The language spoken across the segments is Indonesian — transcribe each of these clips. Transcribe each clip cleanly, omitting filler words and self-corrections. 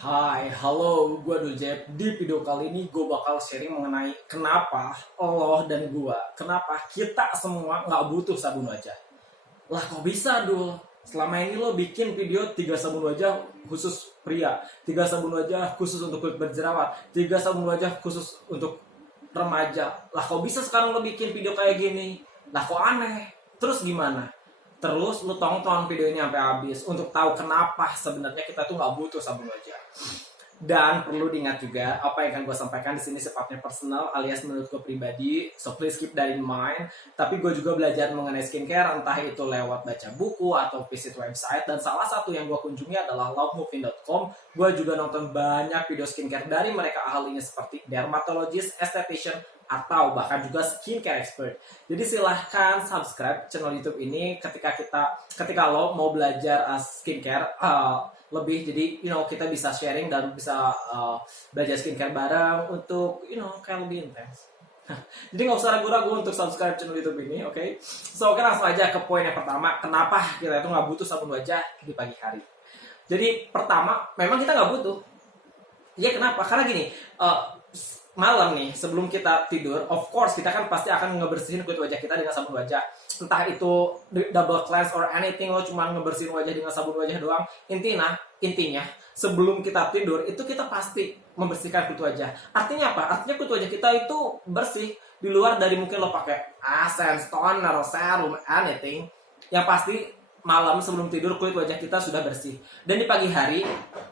Hai, halo, gue Dujep. Di video kali ini gue bakal sharing mengenai kenapa lo dan kenapa kita semua nggak butuh sabun wajah. Lah kok bisa Dul? Selama ini lo bikin video 3 sabun wajah khusus pria, 3 sabun wajah khusus untuk kulit berjerawat, 3 sabun wajah khusus untuk remaja. Lah kok bisa sekarang lo bikin video kayak gini? Lah kok aneh? Terus gimana? Terus lu tonton video ini sampai habis untuk tahu kenapa sebenarnya kita tuh nggak butuh sabun wajah. Dan perlu diingat juga apa yang akan gue sampaikan di sini sifatnya personal alias menurut gue pribadi, so please keep that in mind. Tapi gue juga belajar mengenai skincare entah itu lewat baca buku atau visit website, dan salah satu yang gue kunjungi adalah lovemoving.com. Gue juga nonton banyak video skincare dari mereka ahlinya seperti dermatologist, esthetician, atau bahkan juga skincare expert. Jadi silahkan subscribe channel YouTube ini ketika lo mau belajar skincare lebih, jadi kita bisa sharing dan bisa belajar skincare bareng untuk kayak lebih intens. Jadi nggak usah ragu-ragu untuk subscribe channel YouTube ini, oke? So oke, langsung aja ke poin yang pertama, kenapa kita itu nggak butuh sabun wajah di pagi hari. Jadi pertama, memang kita nggak butuh. Ya kenapa? Karena gini, malam nih sebelum kita tidur, of course kita kan pasti akan ngebersihin kulit wajah kita dengan sabun wajah. Entah itu double cleanse or anything, lo cuma ngebersihin wajah dengan sabun wajah doang. Intinya sebelum kita tidur itu kita pasti membersihkan kulit wajah. Artinya apa? Artinya kulit wajah kita itu bersih, di luar dari mungkin lo pakai essence, toner, serum, anything. Yang pasti malam sebelum tidur kulit wajah kita sudah bersih. Dan di pagi hari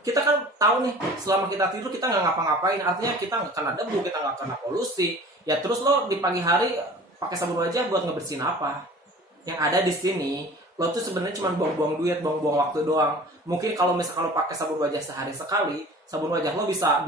kita kan tahu nih, selama kita tidur kita nggak ngapa-ngapain, artinya kita nggak kena debu, kita nggak kena polusi. Ya terus lo di pagi hari pakai sabun wajah buat ngebersihin apa? Yang ada di sini lo tuh sebenarnya cuma buang-buang duit, buang-buang waktu doang. Mungkin kalau misalkan lo pakai sabun wajah sehari sekali, sabun wajah lo bisa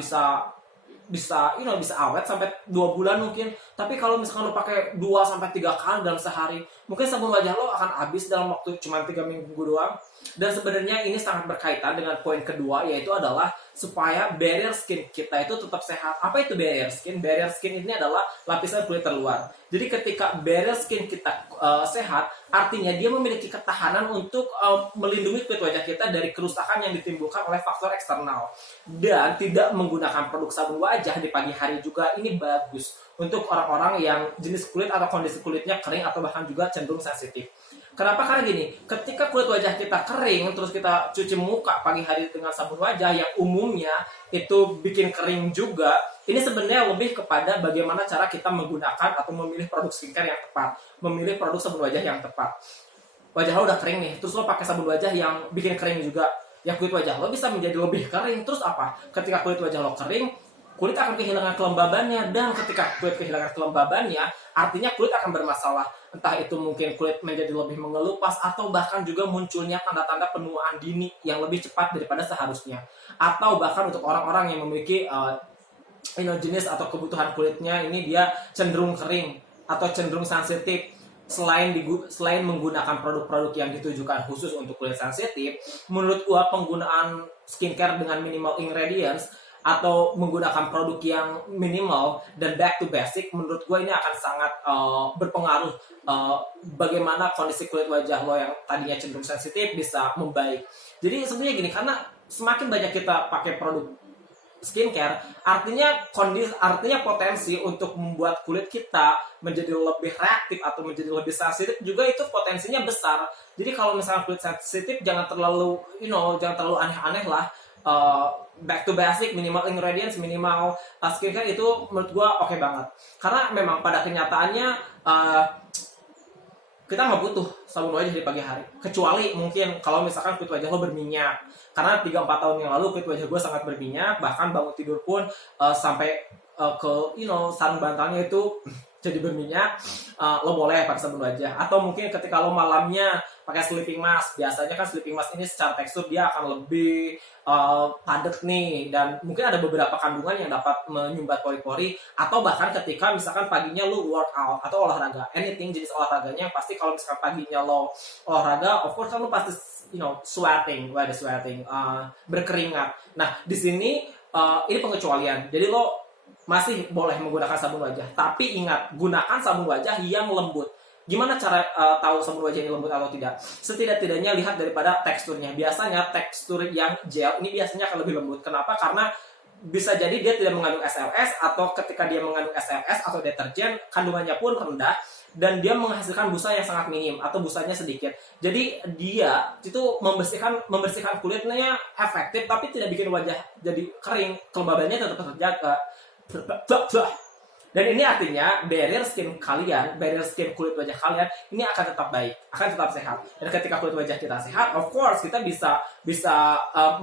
bisa awet sampai 2 bulan mungkin. Tapi kalau misalkan lo pakai 2 sampai 3 kali dalam sehari, mungkin sabun wajah lo akan habis dalam waktu cuma 3 minggu doang. Dan sebenarnya ini sangat berkaitan dengan poin kedua, yaitu adalah supaya barrier skin kita itu tetap sehat. Apa itu barrier skin? Barrier skin ini adalah lapisan kulit terluar. Jadi ketika barrier skin kita sehat, artinya dia memiliki ketahanan untuk melindungi kulit wajah kita dari kerusakan yang ditimbulkan oleh faktor eksternal. Dan tidak menggunakan produk sabun wajah di pagi hari juga ini bagus untuk orang-orang yang jenis kulit atau kondisi kulitnya kering atau bahkan juga cenderung sensitif. Kenapa? Karena gini, ketika kulit wajah kita kering, terus kita cuci muka pagi hari dengan sabun wajah yang umumnya itu bikin kering juga, ini sebenarnya lebih kepada bagaimana cara kita menggunakan atau memilih produk skincare yang tepat, memilih produk sabun wajah yang tepat. Wajah lo udah kering nih, terus lo pakai sabun wajah yang bikin kering juga, ya kulit wajah lo bisa menjadi lebih kering. Terus apa? Ketika kulit wajah lo kering, kulit akan kehilangan kelembabannya, dan ketika kulit kehilangan kelembabannya, artinya kulit akan bermasalah. Entah itu mungkin kulit menjadi lebih mengelupas atau bahkan juga munculnya tanda-tanda penuaan dini yang lebih cepat daripada seharusnya. Atau bahkan untuk orang-orang yang memiliki jenis atau kebutuhan kulitnya ini dia cenderung kering atau cenderung sensitif. Selain menggunakan produk-produk yang ditujukan khusus untuk kulit sensitif, menurut gua penggunaan skincare dengan minimal ingredients atau menggunakan produk yang minimal dan back to basic, menurut gue ini akan sangat berpengaruh bagaimana kondisi kulit wajah lo yang tadinya cenderung sensitif bisa membaik. Jadi sebenarnya gini, karena semakin banyak kita pakai produk skincare, artinya potensi untuk membuat kulit kita menjadi lebih reaktif atau menjadi lebih sensitif juga itu potensinya besar. Jadi kalau misalnya kulit sensitif jangan terlalu aneh-aneh lah. Back to basic, minimal ingredients, minimal skincare itu menurut gue oke banget. Karena memang pada kenyataannya kita nggak butuh sabun wajah di pagi hari. Kecuali mungkin kalau misalkan kulit wajah lo berminyak. Karena 3-4 tahun yang lalu kulit wajah gue sangat berminyak. Bahkan bangun tidur pun sampai ke sarung bantalnya itu jadi berminyak. Lo boleh pakai sabun wajah. Atau mungkin ketika lo malamnya pakai sleeping mask. Biasanya kan sleeping mask ini secara tekstur dia akan lebih padat nih, dan mungkin ada beberapa kandungan yang dapat menyumbat pori-pori. Atau bahkan ketika misalkan paginya lo workout atau olahraga, anything jenis olahraganya, pasti kalau misalkan paginya lo olahraga, of course kan lo pasti sweating, berkeringat. Nah di sini ini pengecualian, jadi lo masih boleh menggunakan sabun wajah, tapi ingat, gunakan sabun wajah yang lembut. Gimana cara tahu sabun wajah ini lembut atau tidak? Setidak-tidaknya lihat daripada teksturnya. Biasanya tekstur yang gel ini biasanya akan lebih lembut. Kenapa? Karena bisa jadi dia tidak mengandung SLS, atau ketika dia mengandung SLS atau deterjen, kandungannya pun rendah dan dia menghasilkan busa yang sangat minim atau busanya sedikit. Jadi dia itu membersihkan kulitnya efektif, tapi tidak bikin wajah jadi kering, kelembabannya tetap terjaga. Dan ini artinya barrier skin kulit wajah kalian ini akan tetap baik, akan tetap sehat. Dan ketika kulit wajah kita sehat, of course kita bisa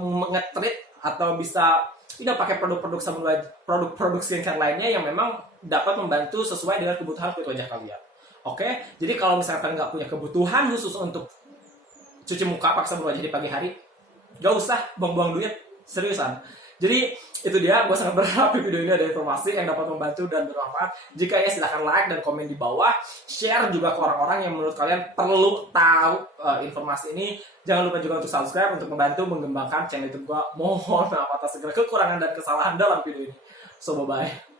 nge-treat atau bisa pakai produk-produk sabun wajah, produk-produk skincare lainnya yang memang dapat membantu sesuai dengan kebutuhan kulit wajah kalian. Oke, jadi kalau misalkan nggak punya kebutuhan khusus untuk cuci muka pakai sabun wajah di pagi hari, gak usah buang-buang duit, seriusan. Jadi itu dia, gue sangat berharap video ini ada informasi yang dapat membantu dan bermanfaat. Jika ya, silahkan like dan komen di bawah, share juga ke orang-orang yang menurut kalian perlu tahu informasi ini. Jangan lupa juga untuk subscribe untuk membantu mengembangkan channel YouTube gue. Mohon maaf atas segala kekurangan dan kesalahan dalam video ini. So bye bye.